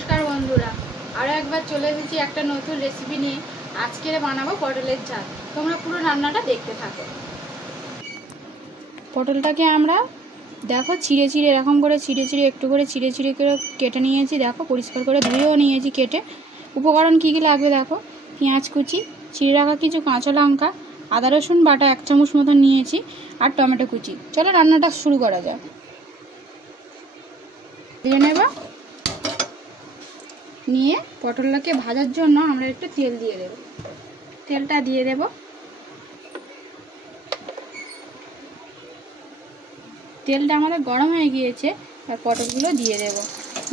নমস্কার বন্ধুরা, আরও একবার চলে এসেছি একটা নতুন রেসিপি নিয়ে। আজকে বানাবো পটলের ঝাল। তোমরা পুরো রান্নাটা দেখতে থাকো। পটলটাকে আমরা দেখো ছিঁড়ে ছিঁড়ে এরকম করে একটু করে ছিঁড়ে করে কেটে নিয়েছি। দেখো পরিষ্কার করে ধুয়েও নিয়েছি কেটে। উপকরণ কী কী লাগবে দেখো: পেঁয়াজ কুচি, ছিঁড়ে রাখা কিছু কাঁচা লঙ্কা, আদা রসুন বাটা 1 চামচ মতন নিয়েছি, আর টমেটো কুচি। চলো রান্নাটা শুরু করা যাক। দিয়ে নেবা নিয়ে পটলটাকে ভাজার জন্য আমরা একটু তেল দিয়ে দেব। তেলটা দিয়ে দেব। তেলটা আমাদের গরম হয়ে গিয়েছে, আর পটলগুলো দিয়ে দেব।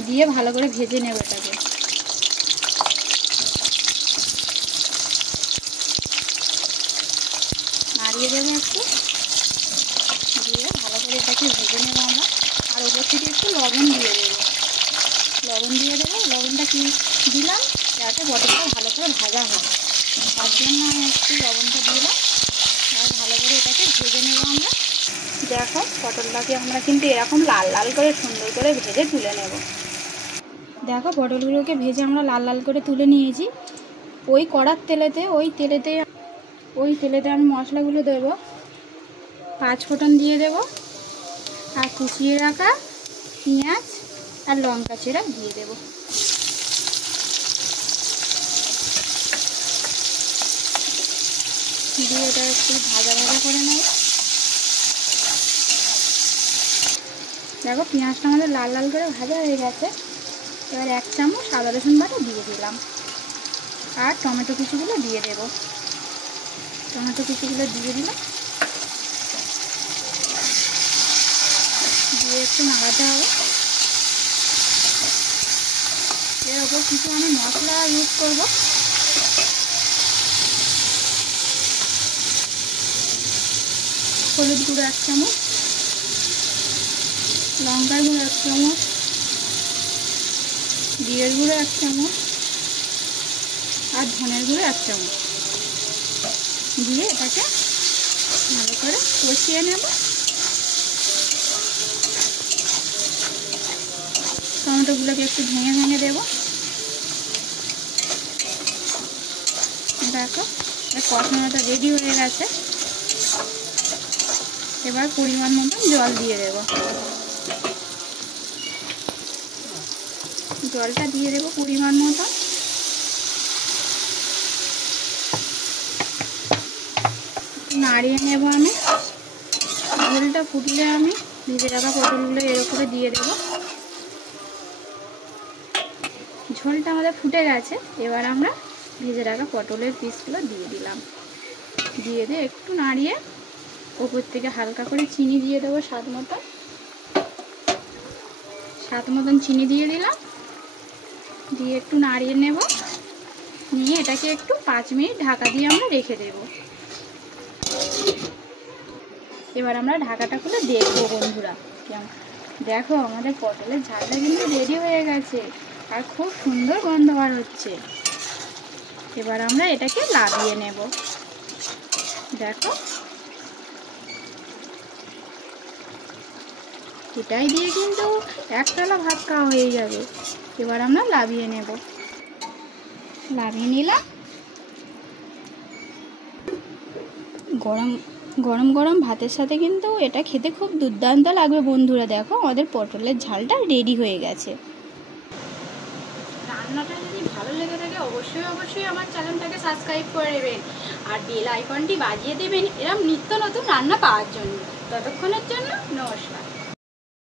দিয়ে ভালো করে ভেজে নেব এটাকে। নাড়িয়ে দেবো একটু, দিয়ে ভালো করে এটাকে ভেজে নেব আমরা। আর ওপর থেকে একটু লবণ দিয়ে দেবো। লবণটা কি দিলাম যাতে পটলটা ভালো করে ভাজা হয়, তার জন্য আমি একটু লবণটা দিলাম। আর ভালো করে এটাকে ভেজে নেব আমরা। দেখো পটলটাকে আমরা কিন্তু এরকম লাল লাল করে সুন্দর করে ভেজে তুলে নেব। দেখো পটলগুলোকে ভেজে আমরা লাল লাল করে তুলে নিয়েছি। ওই কড়ার তেলেতে ওই তেলেতে আমি মশলাগুলো দেবো। 5 ফোঁটন দিয়ে দেব, আর কুচিয়ে রাখা পেঁয়াজ আর লঙ্কা চিরা দিয়ে দেব। দিয়ে এটা একটু ভাজা করে নেব। দেখো পেঁয়াজটা আমাদের লাল লাল করে ভাজা হয়ে গেছে। এবার 1 চামচ আদা রসুন বাটা দিয়ে দিলাম, আর টমেটো কুচিগুলো দিয়ে দেব। দিয়ে একটু নাড়াতে হবে। এর ওপর কিছু আমি মশলা ইউজ করব। হলুদ গুঁড়ো 1 চামচ, লঙ্কার গুঁড়ো 1 চামচ, জিরের গুঁড়ো 1 চামচ, আর ধনের গুঁড়ো 1 চামচ দিয়ে এটাকে ভালো করে কষিয়ে নেব। টমেটোগুলোকে একটু ভেঙে দেব। দেখো কষানোটা রেডি হয়ে গেছে। এবার পরিমাণ মতন জল দিয়ে দেব। জলটা দিয়ে দেব পরিমাণ মতন। নাড়িয়ে নেব আমি। ঝোলটা ফুটলে আমি ভেজে রাখা পটলগুলো এর উপরে দিয়ে দেব। ঝোলটা আমাদের ফুটে গেছে। এবার আমরা ভেজে রাখা পটলের পিসগুলো দিয়ে দিলাম। দিয়ে একটু নাড়িয়ে ওপর থেকে হালকা করে চিনি দিয়ে দেবো। স্বাদ মতন চিনি দিয়ে দিলাম। দিয়ে একটু নাড়িয়ে নেব। নিয়ে এটাকে একটু 5 মিনিট ঢাকা দিয়ে আমরা রেখে দেব। এবার আমরা ঢাকাটা খুলে দেখবো বন্ধুরা। দেখো আমাদের পটলের ঝালটা কিন্তু রেডি হয়ে গেছে, আর খুব সুন্দর গন্ধ বার হচ্ছে। এবার আমরা এটাকে নামিয়ে নেব। দেখো এটাই দিয়ে কিন্তু 1 থালা ভাত খাওয়া হয়ে যাবে। এবার আমরা নামিয়ে নিলাম। গরম ভাতের সাথে কিন্তু এটা খেতে খুব দুর্দান্ত লাগবে বন্ধুরা। দেখো আমাদের পটলের ঝালটা রেডি হয়ে গেছে। রান্নাটা যদি ভালো লেগে থাকে অবশ্যই আমার চ্যানেলটাকে সাবস্ক্রাইব করে নেবেন, আর বেল আইকনটি বাজিয়ে দেবেন এরকম নিত্য নতুন রান্না পাওয়ার জন্য। ততক্ষণের জন্য নমস্কার।